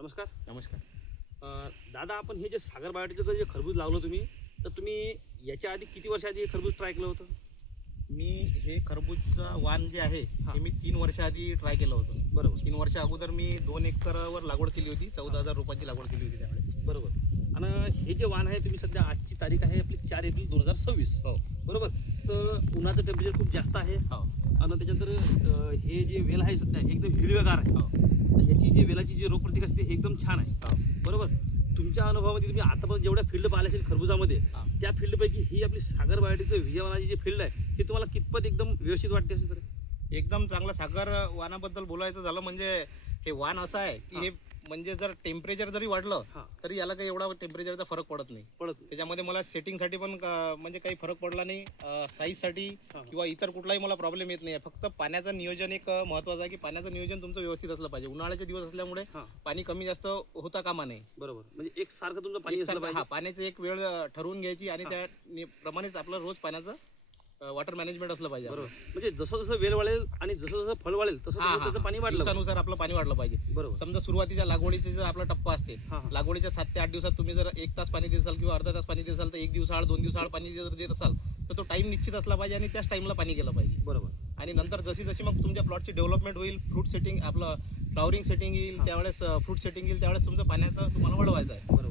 नमस्कार. नमस्कार. दादा, आपण हे जे सागर बायोटेकचं जे खरबूज लावलं तुम्ही, तर तुम्ही याच्या आधी किती वर्ष आधी हे खरबूज ट्राय केलं होतं? मी हे खरबूजचं वाण जे आहे हां. हे मी 3 वर्ष आधी ट्राय केलं होतं. बरोबर 3 वर्ष अगोदर मी 2 एकरवर लागवड केली होती. 14,000 रोपांची लागवड केली होती त्यावेळेस. बरोबर. आणि हे जे वाण आहे, तुम्ही सध्या आजची तारीख आहे आपली 4 एप्रिल 2026. हो बरोबर. तर उन्हाचं टेम्परेचर खूप जास्त आहे हो आणि त्याच्यानंतर हे जे वेल आहे सध्या हे एकदम हिरवेगार आहे. हो तर याची जी वेलाची जी रोगप्रतिकार असते हे एकदम छान आहे. हो बरोबर. तुमच्या अनुभवामध्ये तुम्ही आतापर्यंत जेवढ्या फील्ड पाहिल्या असेल खरबुजामध्ये, हां. त्या फील्डपैकी ही आपली सागर बायोटेकचं विजयवानाची जी फील्ड आहे ती तुम्हाला कितपत एकदम व्यवस्थित वाटते असेल? तर एकदम चांगला सागर वाणाबद्दल बोलायचं झालं म्हणजे हे वाण असं आहे की हां. हे म्हणजे जर टेम्परेचर जरी वाढलं हां. तरी याला काही एवढा टेम्परेचरचा फरक पडत नाही. पडत. त्याच्यामध्ये मला सेटिंगसाठी पण म्हणजे काही फरक पडला नाही. साईजसाठी हां. किंवा इतर कुठलाही मला प्रॉब्लेम येत नाही. फक्त पाण्याचं नियोजन एक महत्त्वाचं आहे की पाण्याचं नियोजन तुमचं व्यवस्थित असलं पाहिजे. उन्हाळ्याचे दिवस असल्यामुळे हां. पाणी कमी जास्त होता कामा नये. बरोबर. म्हणजे एक सारखं तुमचं पाणी असलं एकसारखं पाहिजे. पाण्याची एक वेळ ठरवून घ्यायची आणि हां. त्या प्रमाणेच आपलं रोज पाण्याचं वॉटर मॅनेजमेंट असलं पाहिजे. बरोबर. म्हणजे जसं जसं वेल वाढेल आणि जसं जसं फळ वाढेल तसं हां, तसं हां, त्याचं पाणी वाढलं. दिवसानुसार आपलं पाणी वाढलं पाहिजे. बरोबर. समजा सुरुवातीच्या लागवडीचा जो आपला टप्पा असते, हां, हां. लागवडीच्या 7 ते 8 दिवसात तुम्ही जर 1 तास पाणी देत असाल किंवा अर्धा तास पाणी देत असाल तर 1 दिवसाआड 2 दिवसाआड पाणी जर देत असाल तर तो टाइम निश्चित असला पाहिजे आणि त्याच टाइमला पाणी गेलं पाहिजे. बरोबर. आणि नंतर जशी जशी मग तुमच्या प्लॉटची डेव्हलपमेंट होईल, फ्रूट सेटिंग आपलं फ्लॉवरिंग सेटिंग येईल, हां. त्यावेळेस फ्रूट सेटिंग येईल, त्यावेळेस तुमचं पाण्याचं तुम्हाला वाढवायचं आहे. बरोबर.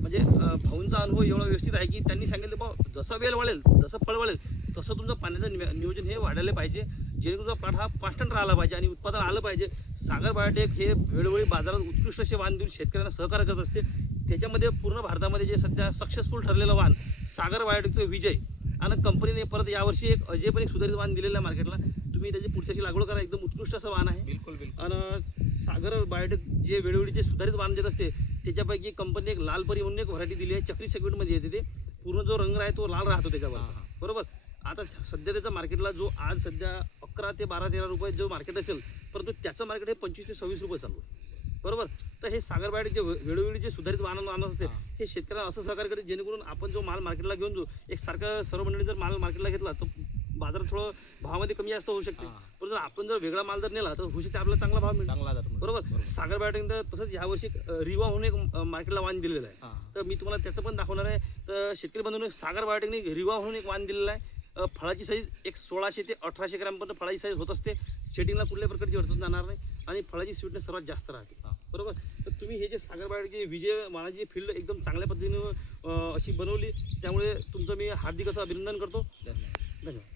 म्हणजे भाऊंचा अनुभव एवढा व्यवस्थित आहे की त्यांनी सांगितलं बा जसं वेल वाढेल जसं फळ वाढेल तसं तुमचं पाण्याचं नियोजन हे वाढायला पाहिजे, जेणेकरून तुमचा प्लॉट हा कॉन्स्टंट राहिला पाहिजे आणि उत्पादन आलं पाहिजे. सागर बायोटेक हे वेळोवेळी बाजारात उत्कृष्ट असे वाण देऊन शेतकऱ्यांना सहकार्य करत असते. त्याच्यामध्ये पूर्ण भारतामध्ये जे सध्या सक्सेसफुल ठरलेलं वाण सागर बायोटेकचं विजय आणि कंपनीने परत यावर्षी एक अजय पण एक सुधारित वाण दिलेलं आहे मार्केटला. तुम्ही त्याची पुढच्याची लागवड करा. एकदम उत्कृष्ट असं वाण आहे. बिलकुल बिलकुल. आणि सागर बायोटेक जे वेळोवेळी जे सुधारित वाण देत असते त्याच्यापैकी कंपनीने एक लालपरी म्हणून एक व्हरायटी दिली आहे. चक्री सेगमेंटमध्ये येते ते. पूर्ण जो रंग आहे तो लाल राहतो त्याच्यावर. हां, हां. बरोबर. आता सध्या त्याचा मार्केटला जो आज सध्या 11 ते 12-13 रुपये जो मार्केट असेल, परंतु त्याचं मार्केट हे 25 ते 26 रुपये चालू आहे. बरोबर. तर हे सागर बायोटेक जे वेळोवेळी जे सुधारित वाहन आणत असते हां. हे शेतकऱ्यांना असं सहकार्य करते जेणेकरून आपण जो माल मार्केटला घेऊन जाऊ एक सारखं सर्व मंडळी जर माल मार्केटला घेतला तर बाजारात थोडं भावामध्ये कमी जास्त होऊ शकते. हां. पण जर आपण जर वेगळा माल जर नेला तर होऊ शकते आपल्याला चांगला भाव मिळेल. चांगला दर मिळेल. बरोबर. सागर बायोटेकनं तसंच यावर्षी रिवा म्हणून एक मार्केटला वाण दिलेलं आहे. हां. तर मी तुम्हाला त्याचं पण दाखवणार आहे. तर शेतकरी बंधूंनी सागर बायोटेकने रिवा म्हणून एक वाण दिलेला आहे. फळाची साईज एक 1600 ते 1800 ग्रॅमपर्यंत फळाची साईज होत असते. सेटिंगला कुठल्याही प्रकारची अडचण जाणार नाही आणि फळाची स्वीटनेस सर्वात जास्त राहते. हां. बरोबर. तर तुम्ही हे जे सागर बायोटेकची विजय वाणाची फील्ड एकदम चांगल्या पद्धतीने अशी बनवली, त्यामुळे तुमचं मी हार्दिक असं अभिनंदन करतो. धन्यवाद. धन्यवाद.